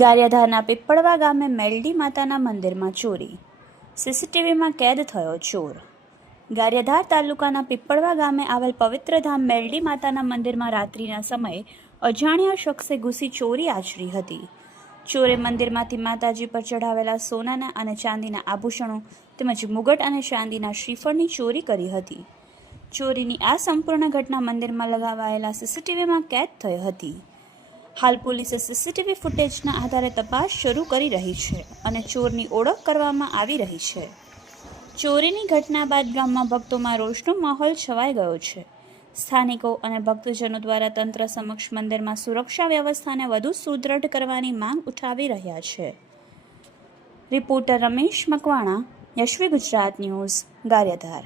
ગારિયાધારના પીપળવા ગામે મેલડી માતાના મંદિરમાં ચોરી, સીસીટીવીમાં કેદ થયો ચોર। ગારિયાધાર તાલુકાના પીપળવા ગામે આવેલ પવિત્ર ધામ મેલડી માતાના મંદિરમાં રાત્રિના સમયે અજાણ્યા શખ્સે ઘૂસી ચોરી આચરી હતી। ચોરે મંદિરમાંથી માતાજી પર ચઢાવેલા સોનાના અને ચાંદીના આભૂષણો તેમજ મુગટ અને ચાંદીના શ્રીફળની ચોરી કરી હતી। ચોરીની આ સંપૂર્ણ ઘટના મંદિરમાં લગાવાયેલા સીસીટીવીમાં કેદ થઈ હતી। હાલ પોલીસે સીસીટીવી ફૂટેજના આધારે તપાસ શરૂ કરી રહી છે અને ચોરની ઓળખ કરવામાં આવી રહી છે। ચોરીની ઘટના બાદ ગામમાં ભક્તોમાં રોષનો માહોલ છવાઈ ગયો છે। સ્થાનિકો અને ભક્તજનો દ્વારા તંત્ર સમક્ષ મંદિરમાં સુરક્ષા વ્યવસ્થાને વધુ સુદૃઢ કરવાની માંગ ઉઠાવી રહ્યા છે। Reporter Ramesh Makwana, Yashvi Gujarat news, Gariadhar.